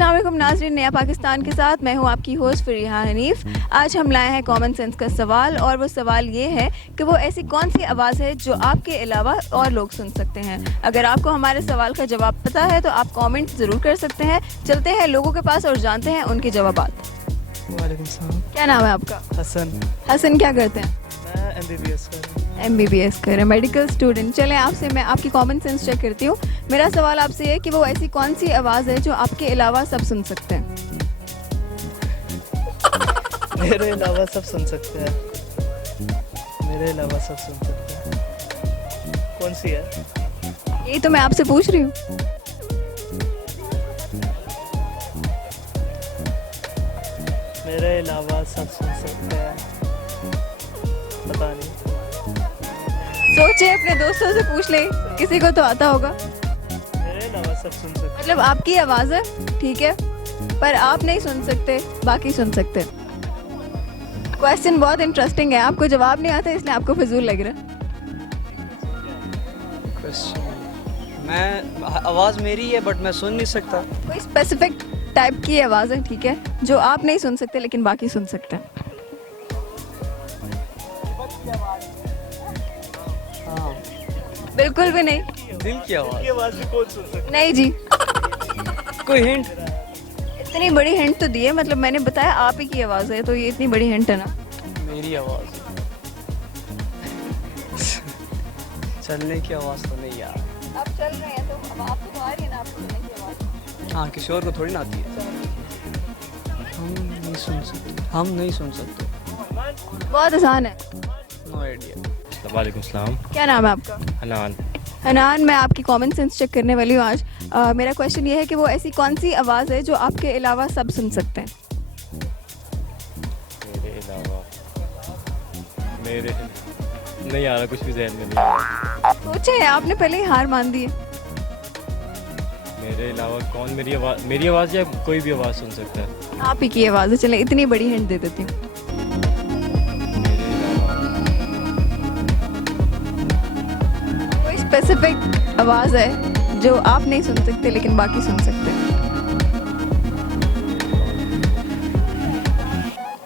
अस्सलाम वालेकुम नाज़रीन, नया पाकिस्तान के साथ मैं हूं आपकी होस्ट फरीहा हनीफ। आज हम लाए हैं कॉमन सेंस का सवाल और वो सवाल ये है कि वो ऐसी कौन सी आवाज़ है जो आपके अलावा और लोग सुन सकते हैं। अगर आपको हमारे सवाल का जवाब पता है तो आप कमेंट ज़रूर कर सकते हैं। चलते हैं लोगों के पास और जानते हैं उनके जवाबात। वालेकुम सलाम। क्या नाम है आपका? हसन। हसन, क्या करते हैं? मैं MBBS कर रहा हूँ। MBBS कर रहे हैं, मेडिकल स्टूडेंट। चलें आपसे मैं आपकी कॉमन सेंस चेक करती हूँ। मेरा सवाल आपसे है कि वो ऐसी कौन सी आवाज़ है जो आपके अलावा सब सुन सकते हैं। मेरे अलावा सब सुन सकते हैं। मेरे अलावा सब सुन सकते हैं। कौन सी है? यही तो मैं आपसे पूछ रही हूँ। मेरे अलावा सब सुन सकते हैं। पता नहीं। सोचे, अपने दोस्तों से पूछ ले, किसी को तो आता होगा। मेरे अलावा सब सुन सकते हैं। मतलब आपकी आवाज़ है, ठीक है, पर आप नहीं सुन सकते, बाकी सुन सकते। क्वेश्चन बहुत इंटरेस्टिंग है, आपको जवाब नहीं आता इसलिए आपको फिजूल लग रहा है। मैं आवाज़ मेरी है बट मैं सुन नहीं सकता। कोई स्पेसिफिक टाइप की आवाज़ है, ठीक है, जो आप नहीं सुन सकते लेकिन बाकी सुन सकते हैं। हाँ, बिल्कुल भी नहीं। दिल की आवाज़। ये आवाज़ भी कौन सुन सकता नहीं जी, कोई हिंट? इतनी बड़ी हिंट तो दी है, मतलब मैंने बताया आप ही की आवाज़ है तो ये इतनी बड़ी हिंट है ना। मेरी आवाज़। चलने की आवाज़ तो नहीं यार। आप चल रहे हैं तो अब आपको तो आ रही है ना, आपको चलने की आवाज़। हाँ, किसी और को थोड़ी ना आती है। हम नहीं सुन सकते। हम नहीं सुन सकते। बहुत आसान है। No idea. वालेकुम सलाम। क्या नाम है आपका? हनान। हनान, मैं आपकी कॉमन सेंस चेक करने वाली हूँ आज। मेरा क्वेश्चन ये है कि वो ऐसी कौन सी आवाज़ है जो आपके अलावा सब सुन सकते हैं। मेरे अलावा मेरे नहीं आ रहा, कुछ भी जहन में नहीं आ रहा। सोचे, आपने पहले ही हार मान दी है। मेरे अलावा कौन मेरी आवाज़ या कोई भी आवाज़ सुन सकता है? आप ही की आवाज़ है। चले इतनी बड़ी हिंट दे देती हूँ। मेरे अलावा कोई स्पेसिफिक आवाज़ है जो आप नहीं सुन सकते लेकिन बाकी सुन सकते हैं।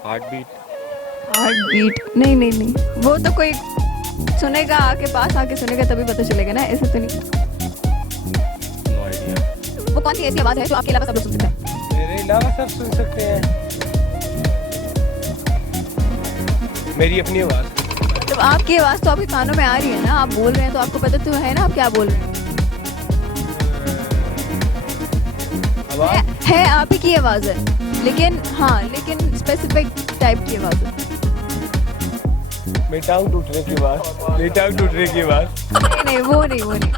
Heart beat. Heart beat? नहीं नहीं नहीं, वो तो कोई सुनेगा, आके पास आके सुनेगा तभी पता चलेगा ना, ऐसे तो नहीं। No idea. वो कौन सी ऐसी आवाज़ है जो आपके अलावा सब लोग सुन सकते हैं। मेरे अलावा सब सुन सकते हैं। मेरी अपनी आवाज़। मतलब आपकी आवाज़ तो आपके कानों में आ रही है ना, आप बोल रहे हैं तो आपको पता तो है ना आप क्या बोल रहे हैं। आवाज़ है आप ही की आवाज़ है, लेकिन हाँ, लेकिन स्पेसिफिक टाइप की आवाज़ है। मेरी टांग टूटने की आवाज़। मेरी टांग टूटने की आवाज़। नहीं नहीं, वो नहीं, वो नहीं।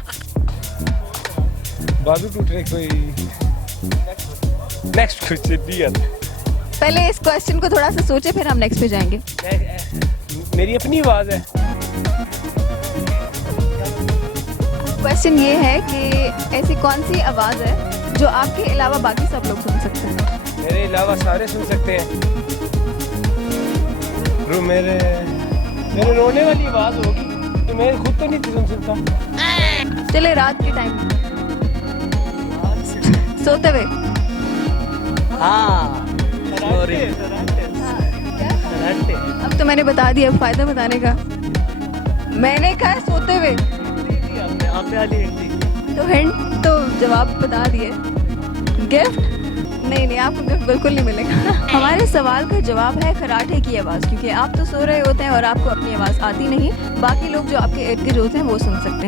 बाजू टूटने कोई। नेक्स्ट क्वेश्चन दिया। पहले इस क्वेश्चन को थोड़ा सा सोचे फिर हम नेक्स्ट पे जाएंगे। मेरी अपनी आवाज़ है। क्वेश्चन ये है कि ऐसी कौन सी आवाज़ है जो आपके अलावा बाकी सब लोग सुन सकते हैं। मेरे अलावा सारे सुन सकते हैं। मेरे रोने वाली आवाज़ होगी तो मैं खुद तो नहीं सुन सकता। चले रात के टाइम सोते हुए। हाँ, सॉरी। अब तो मैंने बता दिया, अब फायदा बताने का। मैंने कहा सोते हुए, आपने वाली हिंट दी। तो हिंट तो जवाब बता दिए। गिफ्ट? नहीं नहीं, आपको गिफ्ट बिल्कुल नहीं मिलेगा। हमारे सवाल का जवाब है खराटे की आवाज़, क्योंकि आप तो सो रहे होते हैं और आपको अपनी आवाज़ आती नहीं, बाकी लोग जो आपके इर्द गिर्द होते हैं वो सुन सकते हैं।